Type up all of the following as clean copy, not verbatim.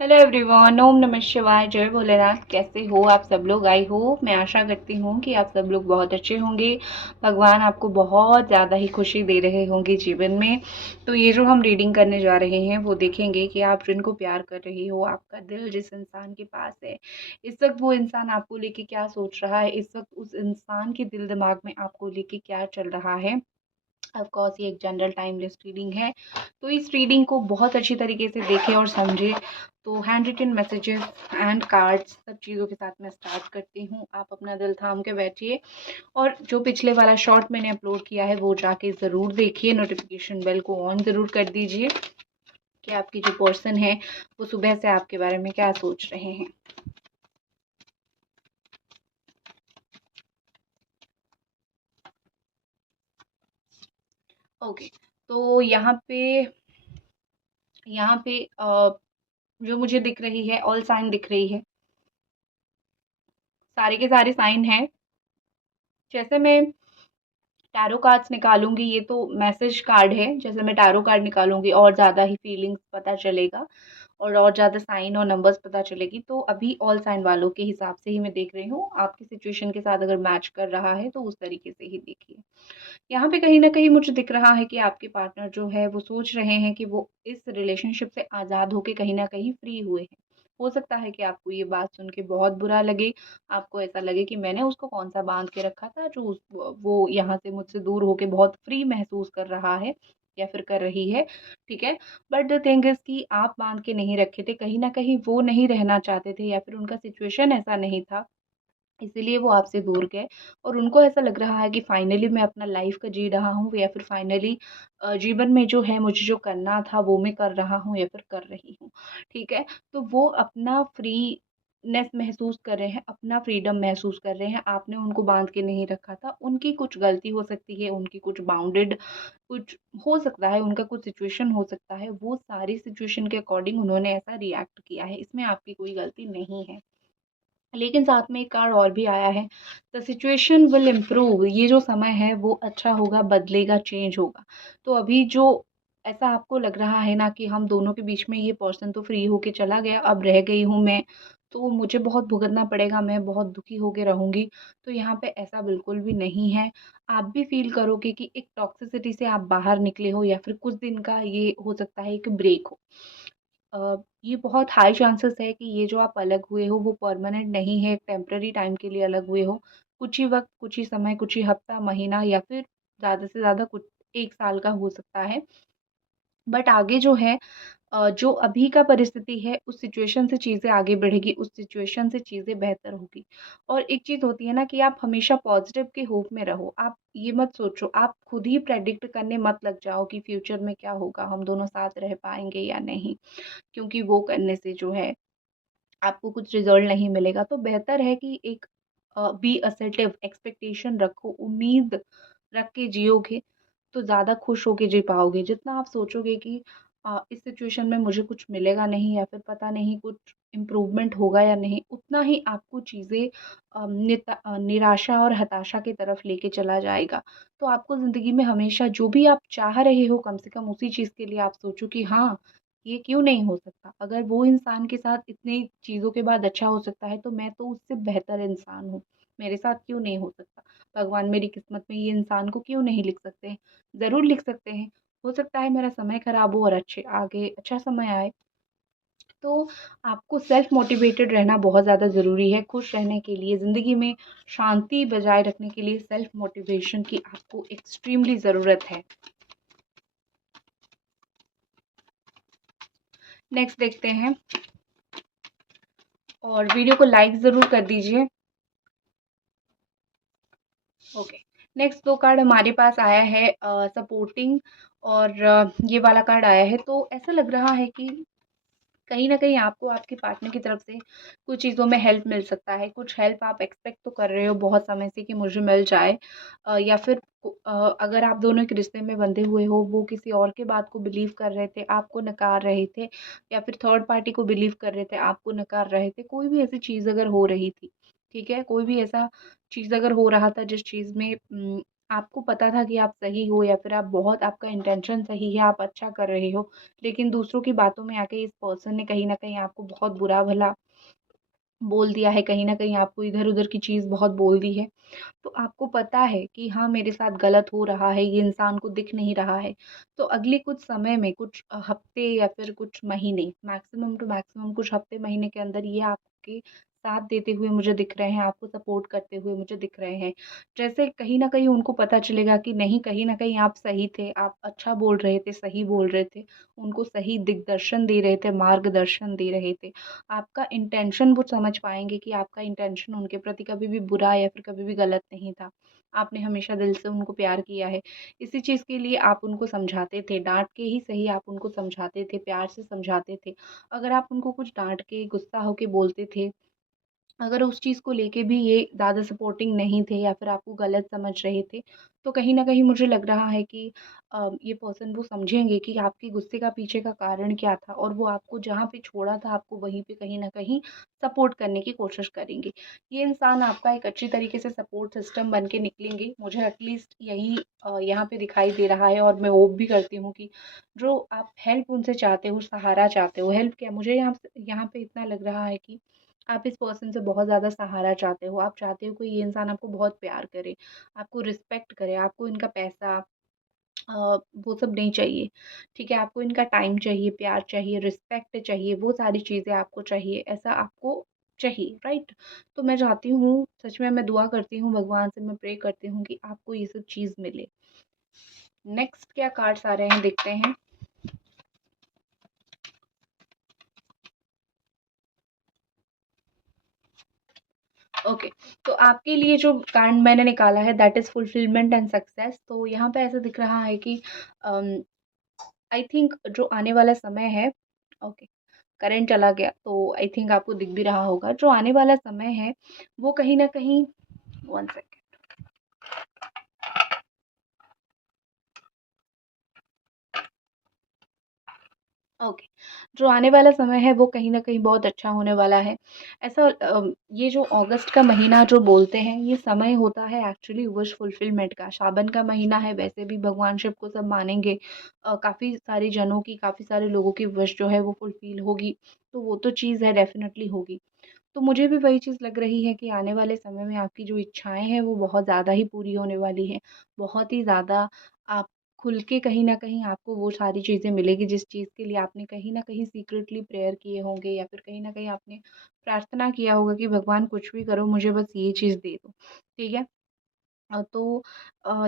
Hello everyone, ओम नमः शिवाय, जय भोलेनाथ। कैसे हो आप सब लोग? आई होप, मैं आशा करती हूँ कि आप सब लोग बहुत अच्छे होंगे। भगवान आपको बहुत ज़्यादा ही खुशी दे रहे होंगे जीवन में। तो ये जो हम रीडिंग करने जा रहे हैं वो देखेंगे कि आप जिनको प्यार कर रही हो, आपका दिल जिस इंसान के पास है, इस वक्त वो इंसान आपको लेके क्या सोच रहा है, इस वक्त उस इंसान के दिल दिमाग में आपको लेके क्या चल रहा है। ऑफ कोर्स ये एक जनरल टाइमलेस रीडिंग है, तो इस रीडिंग को बहुत अच्छी तरीके से देखें और समझें। तो handwritten messages and cards सब चीज़ों के साथ मैं स्टार्ट करती हूँ। आप अपना दिल थाम के बैठिए और जो पिछले वाला शॉर्ट मैंने अपलोड किया है वो जाके ज़रूर देखिए। नोटिफिकेशन बेल को ऑन ज़रूर कर दीजिए कि आपकी जो पर्सन है वो सुबह से आपके बारे में क्या सोच रहे हैं। ओके, तो यहाँ पे जो मुझे दिख रही है, ऑल साइन दिख रही है, सारे के सारे साइन हैं। जैसे मैं टैरो कार्ड्स निकालूंगी, ये तो मैसेज कार्ड है, जैसे मैं टैरो कार्ड निकालूंगी और ज़्यादा ही फीलिंग्स पता चलेगा और ज़्यादा साइन और नंबर्स पता चलेगी। तो अभी ऑल साइन वालों के हिसाब से ही मैं देख रही हूँ, आपकी सिचुएशन के साथ अगर मैच कर रहा है तो उस तरीके से ही देखिए। यहाँ पे कहीं ना कहीं मुझे दिख रहा है कि आपके पार्टनर जो है वो सोच रहे हैं कि वो इस रिलेशनशिप से आज़ाद होके कहीं ना कहीं फ्री हुए हैं। हो सकता है कि आपको ये बात सुन के बहुत बुरा लगे, आपको ऐसा लगे कि मैंने उसको कौन सा बांध के रखा था जो वो यहाँ से मुझसे दूर होके बहुत फ्री महसूस कर रहा है या फिर कर रही है। ठीक है, बट द थिंग इज कि आप बांध के नहीं रखे थे, कहीं ना कहीं वो नहीं रहना चाहते थे या फिर उनका सिचुएशन ऐसा नहीं था, इसीलिए वो आपसे दूर गए। और उनको ऐसा लग रहा है कि फाइनली मैं अपना लाइफ का जी रहा हूँ या फिर फाइनली जीवन में जो है मुझे जो करना था वो मैं कर रहा हूँ या फिर कर रही हूँ। ठीक है, तो वो अपना फ्रीनेस महसूस कर रहे हैं, अपना फ्रीडम महसूस कर रहे हैं। आपने उनको बांध के नहीं रखा था, उनकी कुछ गलती हो सकती है, उनकी कुछ बाउंडेड कुछ हो सकता है, उनका कुछ सिचुएशन हो सकता है, वो सारी सिचुएशन के अकॉर्डिंग उन्होंने ऐसा रिएक्ट किया है, इसमें आपकी कोई गलती नहीं है। लेकिन साथ में एक कार्ड और भी आया है, द सिचुएशन विल इम्प्रूव। ये जो समय है वो अच्छा होगा, बदलेगा, चेंज होगा। तो अभी जो ऐसा आपको लग रहा है ना कि हम दोनों के बीच में ये पर्सन तो फ्री होके चला गया, अब रह गई हूँ मैं, तो मुझे बहुत भुगतना पड़ेगा, मैं बहुत दुखी होके रहूंगी। तो यहाँ पे ऐसा बिल्कुल भी नहीं है। आप भी फील करोगे कि एक टॉक्सिसिटी से आप बाहर निकले हो या फिर कुछ दिन का ये हो सकता है एक ब्रेक हो। ये बहुत हाई चांसेस है कि ये जो आप अलग हुए हो वो परमानेंट नहीं है, टेम्पररी टाइम के लिए अलग हुए हो। कुछ ही वक्त, कुछ ही समय, कुछ ही हफ्ता, महीना या फिर ज़्यादा से ज़्यादा कुछ 1 साल का हो सकता है। बट आगे जो है जो अभी का परिस्थिति है उस सिचुएशन से चीज़ें आगे बढ़ेगी, उस सिचुएशन से चीज़ें बेहतर होगी। और एक चीज़ होती है ना कि आप हमेशा पॉजिटिव के होप में रहो। आप ये मत सोचो, आप खुद ही प्रेडिक्ट करने मत लग जाओ कि फ्यूचर में क्या होगा, हम दोनों साथ रह पाएँगे या नहीं। क्योंकि वो करने से जो है आपको कुछ रिजल्ट नहीं मिलेगा। तो बेहतर है कि एक बी असर्टिव, एक्सपेक्टेशन रखो, उम्मीद रख के जियोगे तो ज़्यादा खुश होके जी पाओगे। जितना आप सोचोगे कि इस सिचुएशन में मुझे कुछ मिलेगा नहीं या फिर पता नहीं कुछ इम्प्रूवमेंट होगा या नहीं, उतना ही आपको चीज़ें निराशा और हताशा की तरफ लेके चला जाएगा। तो आपको ज़िंदगी में हमेशा जो भी आप चाह रहे हो, कम से कम उसी चीज़ के लिए आप सोचो कि हाँ, ये क्यों नहीं हो सकता? अगर वो इंसान के साथ इतनी चीज़ों के बाद अच्छा हो सकता है, तो मैं तो उससे बेहतर इंसान हूँ। मेरे साथ क्यों नहीं हो सकता? भगवान मेरी किस्मत में ये इंसान को क्यों नहीं लिख सकते हैं? ज़रूर लिख सकते हैं। हो सकता है मेरा समय खराब हो और अच्छे आगे अच्छा समय आए। तो आपको सेल्फ मोटिवेटेड रहना बहुत ज़्यादा ज़रूरी है। खुश रहने के लिए, ज़िंदगी में शांति बजाए रखने के लिए सेल्फ मोटिवेशन की आपको एक्सट्रीमली ज़रूरत है। नेक्स्ट देखते हैं, और वीडियो को लाइक ज़रूर कर दीजिए। ओके, नेक्स्ट 2 कार्ड हमारे पास आया है सपोर्टिंग, और ये वाला कार्ड आया है। तो ऐसा लग रहा है कि कहीं न कहीं आपको आपके पार्टनर की तरफ से कुछ चीज़ों में हेल्प मिल सकता है। कुछ हेल्प आप एक्सपेक्ट तो कर रहे हो बहुत समय से कि मुझे मिल जाए, या फिर अगर आप दोनों एक रिश्ते में बंधे हुए हो, वो किसी और के बात को बिलीव कर रहे थे, आपको नकार रहे थे, या फिर थर्ड पार्टी को बिलीव कर रहे थे, आपको नकार रहे थे। कोई भी ऐसी चीज़ अगर हो रही थी, ठीक है? कोई भी ऐसा चीज़ अगर हो रहा था जिस चीज़ में आपको पता था कि आप सही हो या फिर आप बहुत आपका इंटेंशन सही है, आप अच्छा कर रहे हो, लेकिन दूसरों की बातों में आके इस पर्सन ने कहीं न कहीं आपको बहुत बुरा-भला बोल दिया है, कहीं न कहीं आपको इधर-उधर की चीज़ बहुत बोल दी है। तो आपको पता है कि हाँ, मेरे साथ गलत हो रहा है, ये इंसान को दिख नहीं रहा है। तो अगले कुछ समय में कुछ हफ़्ते या फिर कुछ महीने, मैक्सिमम टू मैक्सिमम कुछ हफ़्ते महीने के अंदर ये आपके साथ देते हुए मुझे दिख रहे हैं, आपको सपोर्ट करते हुए मुझे दिख रहे हैं। जैसे कहीं न कहीं उनको पता चलेगा कि नहीं, कहीं न कहीं आप सही थे, आप अच्छा बोल रहे थे, सही बोल रहे थे, उनको सही दिग्दर्शन दे रहे थे, मार्गदर्शन दे रहे थे। आपका इंटेंशन वो समझ पाएँगे कि आपका इंटेंशन उनके प्रति कभी भी बुरा या फिर कभी भी गलत नहीं था। आपने हमेशा दिल से उनको प्यार किया है। इसी चीज़ के लिए आप उनको समझाते थे, डाँट के ही सही आप उनको समझाते थे, प्यार से समझाते थे। अगर आप उनको कुछ डाँट के, गुस्सा होके बोलते थे, अगर उस चीज़ को लेके भी ये ज़्यादा सपोर्टिंग नहीं थे या फिर आपको गलत समझ रहे थे, तो कहीं न कहीं मुझे लग रहा है कि ये पर्सन वो समझेंगे कि आपके गुस्से का पीछे का कारण क्या था और वो आपको जहाँ पे छोड़ा था, आपको वहीं पे कहीं न कहीं सपोर्ट करने की कोशिश करेंगे। ये इंसान आपका एक अच्छी तरीके से सपोर्ट सिस्टम बन के निकलेंगे। मुझे एटलीस्ट यही यहाँ पे दिखाई दे रहा है और मैं होप भी करती हूँ कि जो आप हेल्प उनसे चाहते हो, सहारा चाहते हो, हेल्प क्या मुझे यहाँ पे इतना लग रहा है कि आप इस पर्सन से बहुत ज़्यादा सहारा चाहते हो। आप चाहते हो कि ये इंसान आपको बहुत प्यार करे, आपको रिस्पेक्ट करे, आपको इनका पैसा अ, वो सब नहीं चाहिए, ठीक है? आपको इनका टाइम चाहिए, प्यार चाहिए, रिस्पेक्ट चाहिए, वो सारी चीज़ें आपको चाहिए, ऐसा आपको चाहिए, राइट? तो मैं चाहती हूँ, सच में मैं दुआ करती हूँ भगवान से, मैं प्रे करती हूँ कि आपको ये सब चीज़ मिले। नेक्स्ट क्या कार्ड्स आ रहे हैं देखते हैं। ओके, तो आपके लिए जो कार्ड मैंने निकाला है that is fulfilment and success. तो यहाँ पे ऐसा दिख रहा है कि आई थिंक जो आने वाला समय है, ओके, करंट चला गया तो आई थिंक आपको दिख भी रहा होगा। जो आने वाला समय है वो कहीं न कहीं 1 सेकंड। ओके, जो आने वाला समय है वो कहीं न कहीं बहुत अच्छा होने वाला है। ऐसा ये जो अगस्त का महीना जो बोलते हैं ये समय होता है एक्चुअली विश फुलफिलमेंट का। सावन का महीना है, वैसे भी भगवान शिव को सब मानेंगे। काफ़ी सारे जनों की, काफ़ी सारे लोगों की विश जो है वो फुलफिल होगी। तो वो तो चीज़ है, डेफ़िनेटली होगी। तो मुझे भी वही चीज़ लग रही है कि आने वाले समय में आपकी जो इच्छाएँ हैं वो बहुत ज़्यादा ही पूरी होने वाली हैं। बहुत ही ज़्यादा आप खुल के कहीं न कहीं आपको वो सारी चीज़ें मिलेगी जिस चीज़ के लिए आपने कहीं न कहीं सीक्रेटली प्रेयर किए होंगे या फिर कहीं न कहीं आपने प्रार्थना किया होगा कि भगवान कुछ भी करो मुझे बस ये चीज़ दे दो। ठीक है? तो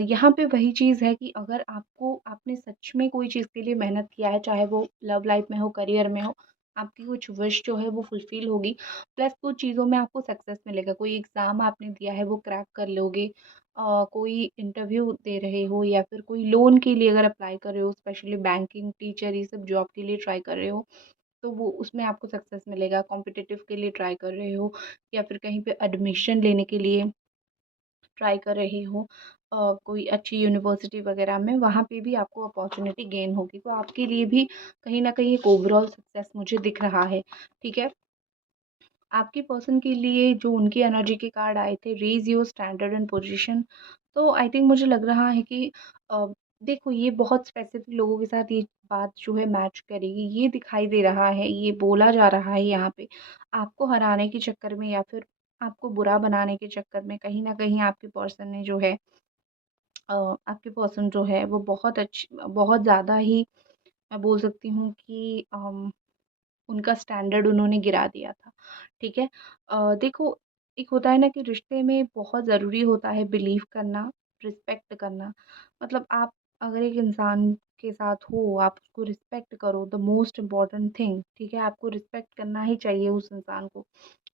यहाँ पे वही चीज़ है कि अगर आपको आपने सच में कोई चीज़ के लिए मेहनत किया है, चाहे वो लव लाइफ़ में हो, करियर में हो, आपकी कुछ विश जो है वो फुलफ़िल होगी। प्लस कुछ चीज़ों में आपको सक्सेस मिलेगा। कोई एग्ज़ाम आपने दिया है वो क्रैक कर लोगे। कोई इंटरव्यू दे रहे हो या फिर कोई लोन के लिए अगर अप्लाई कर रहे हो, स्पेशली बैंकिंग, टीचर ये सब जॉब के लिए ट्राई कर रहे हो, तो वो उसमें आपको सक्सेस मिलेगा। कॉम्पिटिटिव के लिए ट्राई कर रहे हो या फिर कहीं पे एडमिशन लेने के लिए ट्राई कर रही हो कोई अच्छी यूनिवर्सिटी वगैरह में, वहाँ पे भी आपको अपॉर्च्युनिटी गेन होगी। तो आपके लिए भी कहीं न कहीं एक ओवरऑल सक्सेस मुझे दिख रहा है, ठीक है? आपके पर्सन के लिए जो उनकी एनर्जी के कार्ड आए थे, raise your standard and position. तो आई थिंक मुझे लग रहा है कि अ, देखो ये बहुत स्पेसिफ़िक लोगों के साथ ये बात जो है मैच करेगी। ये दिखाई दे रहा है, ये बोला जा रहा है यहाँ पे, आपको हराने के चक्कर में या फिर आपको बुरा बनाने के चक्कर में कहीं न कहीं आपके पर्सन ने जो है आपके पर्सन जो है वो बहुत ज़्यादा ही मैं बोल सकती हूँ कि उनका स्टैंडर्ड उन्होंने गिरा दिया था, ठीक है? देखो एक होता है ना कि रिश्ते में बहुत ज़रूरी होता है बिलीव करना, रिस्पेक्ट करना। मतलब आप अगर एक इंसान के साथ हो, आप उसको रिस्पेक्ट करो द मोस्ट इम्पोर्टेंट थिंग, ठीक है? आपको रिस्पेक्ट करना ही चाहिए उस इंसान को।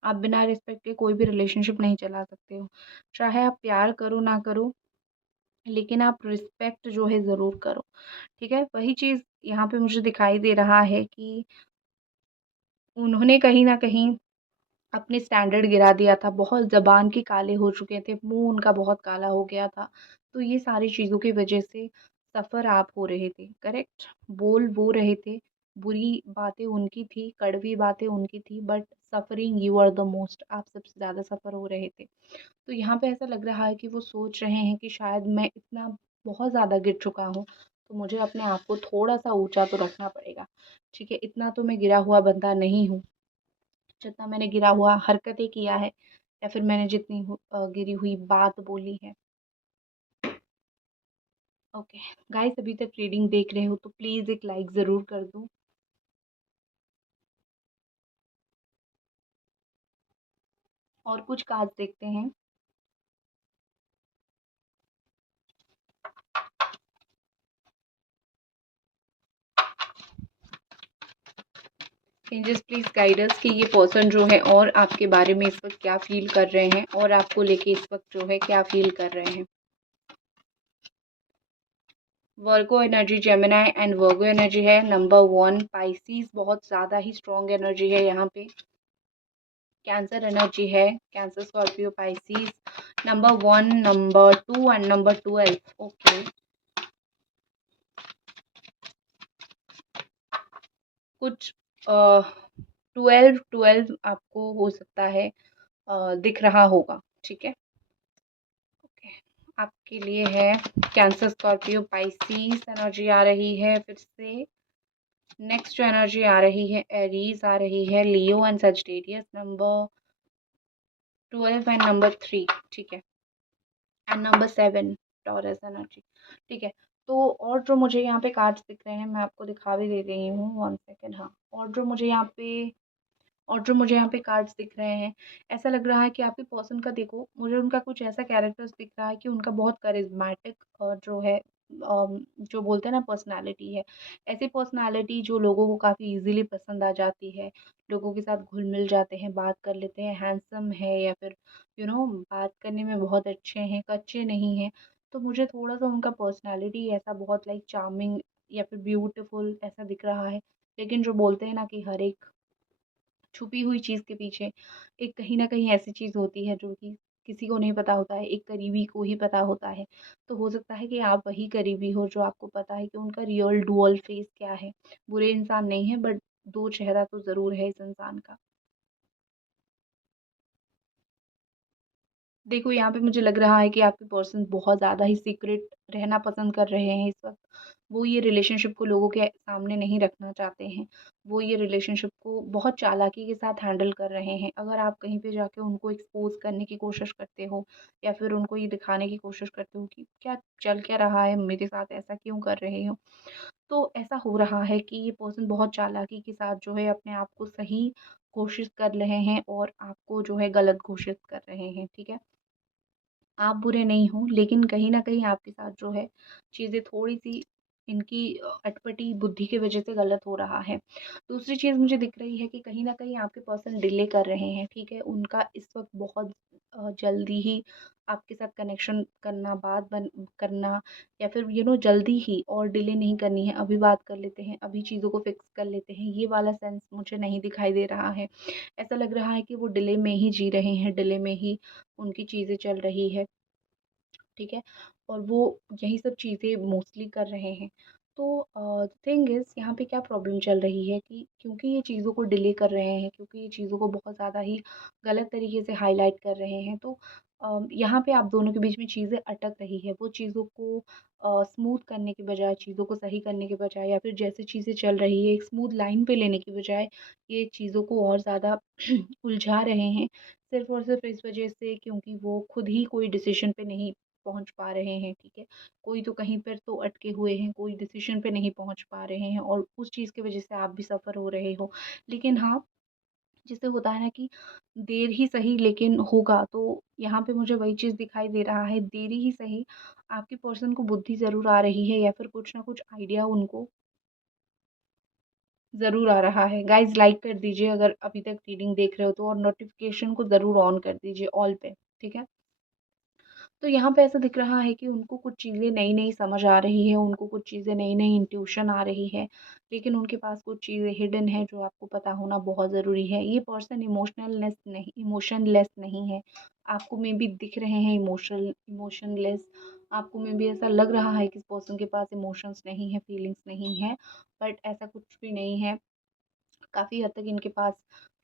आप बिना रिस्पेक्ट के कोई भी रिलेशनशिप नहीं चला सकते हो। चाहे आप प्यार करो ना करो, लेकिन आप रिस्पेक्ट जो है ज़रूर करो, ठीक है? वही चीज़ यहाँ पे मुझे दिखाई दे रहा है कि उन्होंने कहीं न कहीं अपने स्टैंडर्ड गिरा दिया था, बहुत ज़बान के काले हो चुके थे, मुँह उनका बहुत काला हो गया था। तो ये सारी चीज़ों की वज़ह से सफ़र आप हो रहे थे, करेक्ट? बोल वो रहे थे, बुरी बातें उनकी थी, कड़वी बातें उनकी थी, but suffering you are the most, आप सबसे ज़्यादा सफ़र हो रहे थे। तो यहाँ पे ऐसा लग रहा है कि वो सोच रहे हैं कि शायद मैं इतना बहुत ज़्यादा गिर चुका हूँ, तो मुझे अपने आप को थोड़ा-सा ऊँचा तो रखना पड़ेगा, ठीक है? इतना तो मैं गिरा हुआ बंदा नहीं हूँ, जितना मैंने गिरा हुआ हरकतें किया है या फिर मैंने जितनी गिरी हुई बात बोली है। ओके, गाइस अभी तक रीडिंग देख रहे हो तो प्लीज़ एक लाइक ज़रूर कर दो। और कुछ कार्ड्स देखते हैं। Can just please guide us कि ये पर्सन जो है और आपके बारे में इस वक़्त क्या फ़ील कर रहे हैं और आपको लेके इस वक़्त जो है क्या फ़ील कर रहे हैं? Virgo energy, Gemini and Virgo energy है। नंबर 1 पाइसेस, बहुत ज़्यादा ही स्ट्रॉन्ग एनर्जी है यहाँ पे। कैंसर एनर्जी है, Cancer, Scorpio, Pisces. Number 1, number 2 and number 12। Okay, कुछ 12 आपको हो सकता है दिख रहा होगा, ठीक है? ओके, आपके लिए है कैंसर, स्कॉर्पियो, पाइसेस एनर्जी आ रही है फिर से। नेक्स्ट जो एनर्जी आ रही है एरीज आ रही है, Leo and Sagittarius, number 12 and number 3, ठीक है? एंड नंबर 7 टॉरस एनर्जी, ठीक है? तो और जो मुझे यहाँ पे कार्ड्स दिख रहे हैं मैं आपको दिखा भी दे रही हूँ, 1 सेकंड। हाँ, और जो मुझे यहाँ पे कार्ड्स दिख रहे हैं, ऐसा लग रहा है कि आपके पर्सन का, देखो मुझे उनका कुछ ऐसा कैरेक्टर्स दिख रहा है कि उनका बहुत करिश्मेटिक जो है जो बोलते हैं ना पर्सनैलिटी है। ऐसी पर्सनैलिटी जो लोगों को काफ़ी ईज़िली पसंद आ जाती है, लोगों के साथ घुल-मिल जाते हैं, बात कर लेते हैं, हैंडसम है या फिर बात करने में बहुत अच्छे हैं, कच्चे नहीं हैं। तो मुझे थोड़ा-सा उनका पर्सनैलिटी ऐसा बहुत लाइक चार्मिंग या फिर ब्यूटीफुल ऐसा दिख रहा है। लेकिन जो बोलते हैं ना कि हर एक छुपी हुई चीज़ के पीछे एक कहीं न कहीं ऐसी चीज़ होती है जो कि किसी को नहीं पता होता है, एक करीबी को ही पता होता है। तो हो सकता है कि आप वही करीबी हो जो आपको पता है कि उनका रियल डुअल फेस क्या है। बुरे इंसान नहीं है, बट 2 चेहरा तो ज़रूर है इस इंसान का। देखो, यहाँ पे मुझे लग रहा है कि आपके पर्सन बहुत ज़्यादा ही सीक्रेट रहना पसंद कर रहे हैं इस वक़्त। वो ये रिलेशनशिप को लोगों के सामने नहीं रखना चाहते हैं। वो ये रिलेशनशिप को बहुत चालाकी के साथ हैंडल कर रहे हैं। अगर आप कहीं पे जाके उनको एक्सपोज़ करने की कोशिश करते हो या फिर उनको ये दिखाने की कोशिश करते हो कि क्या चल क्या रहा है मेरे साथ, ऐसा क्यों कर रहे हो? तो ऐसा हो रहा है कि ये पर्सन बहुत चालाकी के साथ जो है अपने आप को सही घोषित कर रहे हैं और आपको जो है गलत घोषित कर रहे हैं, ठीक है? आप बुरे नहीं हो, लेकिन कहीं न कहीं आपके साथ जो है चीज़ें थोड़ी-सी इनकी अटपटी बुद्धि की वज़ह से गलत हो रहा है। दूसरी चीज़ मुझे दिख रही है कि कहीं न कहीं आपके पर्सन डिले कर रहे हैं, ठीक है? उनका इस वक़्त बहुत जल्दी ही आपके साथ कनेक्शन करना, बात बन करना या फिर जल्दी ही, और डिले नहीं करनी है, अभी बात कर लेते हैं, अभी चीज़ों को फ़िक्स कर लेते हैं, ये वाला सेंस मुझे नहीं दिखाई दे रहा है। ऐसा लग रहा है कि वो डिले में ही जी रहे हैं, डिले में ही उनकी चीज़ें चल रही है, ठीक है? और वो यही सब चीज़ें मोस्टली कर रहे हैं। तो थिंग इज़ यहाँ पे क्या प्रॉब्लम चल रही है कि क्योंकि ये चीज़ों को डिले कर रहे हैं, क्योंकि ये चीज़ों को बहुत ज़्यादा ही गलत तरीके से हाइलाइट कर रहे हैं, तो यहाँ पे आप दोनों के बीच में चीज़ें अटक रही है। वो चीज़ों को स्मूथ करने के बजाय, चीज़ों को सही करने के बजाय या फिर जैसे चीज़ें चल रही है एक स्मूथ लाइन पे लेने की बजाय, ये चीज़ों को और ज़्यादा उलझा रहे हैं। सिर्फ़ और सिर्फ़ इस वज़ह से क्योंकि वो खुद ही कोई डिसीज़न पे नहीं पहुँच पा रहे हैं, ठीक है? कोई तो कहीं पर तो अटके हुए हैं, कोई डिसीज़न पे नहीं पहुँच पा रहे हैं और उस चीज़ की वज़ह से आप भी सफ़र हो रहे हो। लेकिन हाँ, जैसे होता है ना कि देर ही सही लेकिन होगा, तो यहाँ पे मुझे वही चीज़ दिखाई दे रहा है, देरी ही सही, आपके पर्सन को बुद्धि ज़रूर आ रही है या फिर कुछ ना कुछ आइडिया उनको ज़रूर आ रहा है। गाइज़ लाइक कर दीजिए अगर अभी तक रीडिंग देख रहे हो तो, और नोटिफ़िकेशन को ज़रूर ऑन कर दीजिए ऑल पे, ठीक है? तो यहाँ पे ऐसा दिख रहा है कि उनको कुछ चीज़ें नई-नई समझ आ रही है, उनको कुछ चीज़ें नई-नई इंट्यूशन आ रही है, लेकिन उनके पास कुछ चीज़ें हिडन है जो आपको पता होना बहुत ज़रूरी है। ये पर्सन इमोशनलेस नहीं है। आपको मेबी दिख रहे हैं इमोशनलेस, आपको में भी ऐसा लग रहा है कि इस पर्सन के पास इमोशंस नहीं है, फीलिंग्स नहीं है, बट ऐसा कुछ भी नहीं है। काफ़ी हद तक इनके पास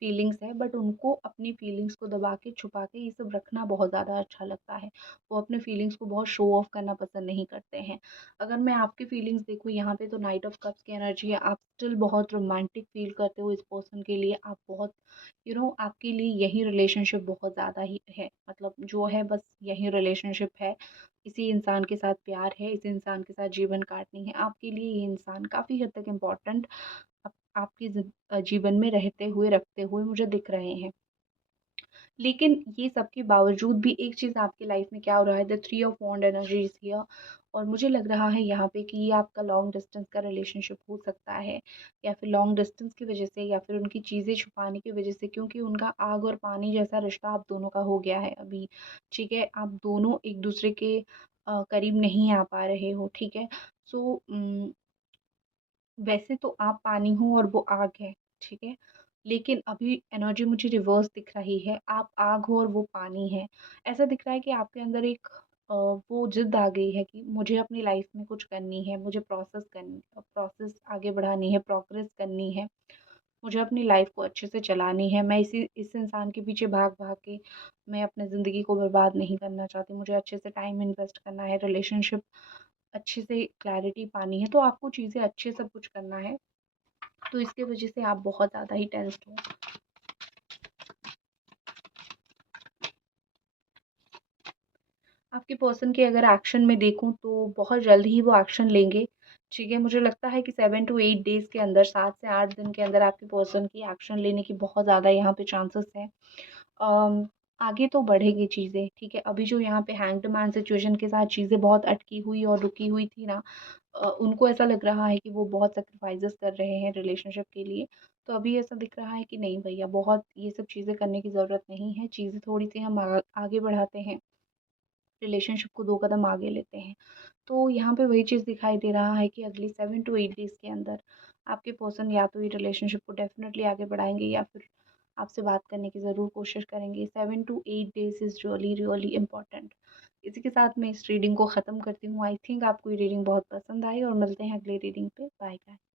फीलिंग्स है, बट उनको अपनी फीलिंग्स को दबा के, छुपा के ये सब रखना बहुत ज़्यादा अच्छा लगता है। वो अपने फीलिंग्स को बहुत शो ऑफ करना पसंद नहीं करते हैं। अगर मैं आपकी फीलिंग्स देखूँ यहाँ पे, तो नाइट ऑफ कप्स की एनर्जी है। आप स्टिल बहुत रोमांटिक फ़ील करते हो इस पर्सन के लिए। आप बहुत आपके लिए यही रिलेशनशिप बहुत ज़्यादा ही है। मतलब जो है बस यही रिलेशनशिप है। इसी इंसान के साथ प्यार है, इस इंसान के साथ जीवन काटनी है। आपके लिए ये इंसान काफ़ी हद तक इम्पोर्टेंट आपके जीवन में रहते हुए, रखते हुए मुझे दिख रहे हैं। लेकिन ये सब के बावजूद भी एक चीज़ आपकी लाइफ में क्या हो रहा है, the three of wand energy is here. और मुझे लग रहा है यहाँ पे कि ये आपका लॉन्ग डिस्टेंस का रिलेशनशिप हो सकता है, या फिर लॉन्ग डिस्टेंस की वजह से, या फिर उनकी चीज़ें छुपाने की वजह से, क्योंकि उनका आग और पानी जैसा रिश्ता आप दोनों का हो गया है अभी। ठीक है, आप दोनों एक दूसरे के करीब नहीं आ पा रहे हो। ठीक है, सो वैसे तो आप पानी हो और वो आग है, ठीक है? लेकिन अभी एनर्जी मुझे रिवर्स दिख रही है, आप आग हो और वो पानी है। ऐसा दिख रहा है कि आपके अंदर एक वो ज़िद आ गई है कि मुझे अपनी लाइफ़ में कुछ करनी है, मुझे प्रोसेस आगे बढ़ानी है, प्रोग्रेस करनी है। मुझे अपनी लाइफ़ को अच्छे से चलानी है। मैं इस इंसान के पीछे भाग-भाग के मैं अपनी ज़िंदगी को बर्बाद नहीं करना चाहती। मुझे अच्छे से टाइम इन्वेस्ट करना है, रिलेशनशिप अच्छे से क्लैरिटी पानी है, तो आपको चीज़ें अच्छे सब कुछ करना है। तो इसकी वजह से आप बहुत ज़्यादा ही टेंस्ड हो। आपके पर्सन के अगर एक्शन में देखूँ तो बहुत जल्द ही वो एक्शन लेंगे। ठीक है, मुझे लगता है कि 7 टू 8 डेज़ के अंदर, 7 से 8 दिन के अंदर आपके पर्सन की एक्शन लेने की बहुत ज़्यादा यहाँ पे चांसेस हैं। अम, आगे तो बढ़ेगी चीज़ें, ठीक है। अभी जो यहाँ पे हैंग्ड मैन सिचुएशन के साथ चीज़ें बहुत अटकी हुई और रुकी हुई थी ना, उनको ऐसा लग रहा है कि वो बहुत सैक्रिफाइसेस कर रहे हैं रिलेशनशिप के लिए। तो अभी ऐसा दिख रहा है कि नहीं भैया, बहुत ये सब चीज़ें करने की ज़रूरत नहीं है। चीज़ें थोड़ी-सी हम आगे बढ़ाते हैं, रिलेशनशिप को 2 कदम आगे लेते हैं। तो यहाँ पे वही चीज़ दिखाई दे रहा है कि अगली 7 टू 8 डेज़ के अंदर आपके पर्सन या तो ये रिलेशनशिप को डेफ़िनेटली आगे बढ़ाएँगे, या फिर आपसे बात करने की ज़रूर कोशिश करेंगे। 7 to 8 days is really, really important. इसी के साथ मैं इस रीडिंग को ख़त्म करती हूँ। आई थिंक आपको ये रीडिंग बहुत पसंद आई, और मिलते हैं अगली रीडिंग पे। Bye, bye.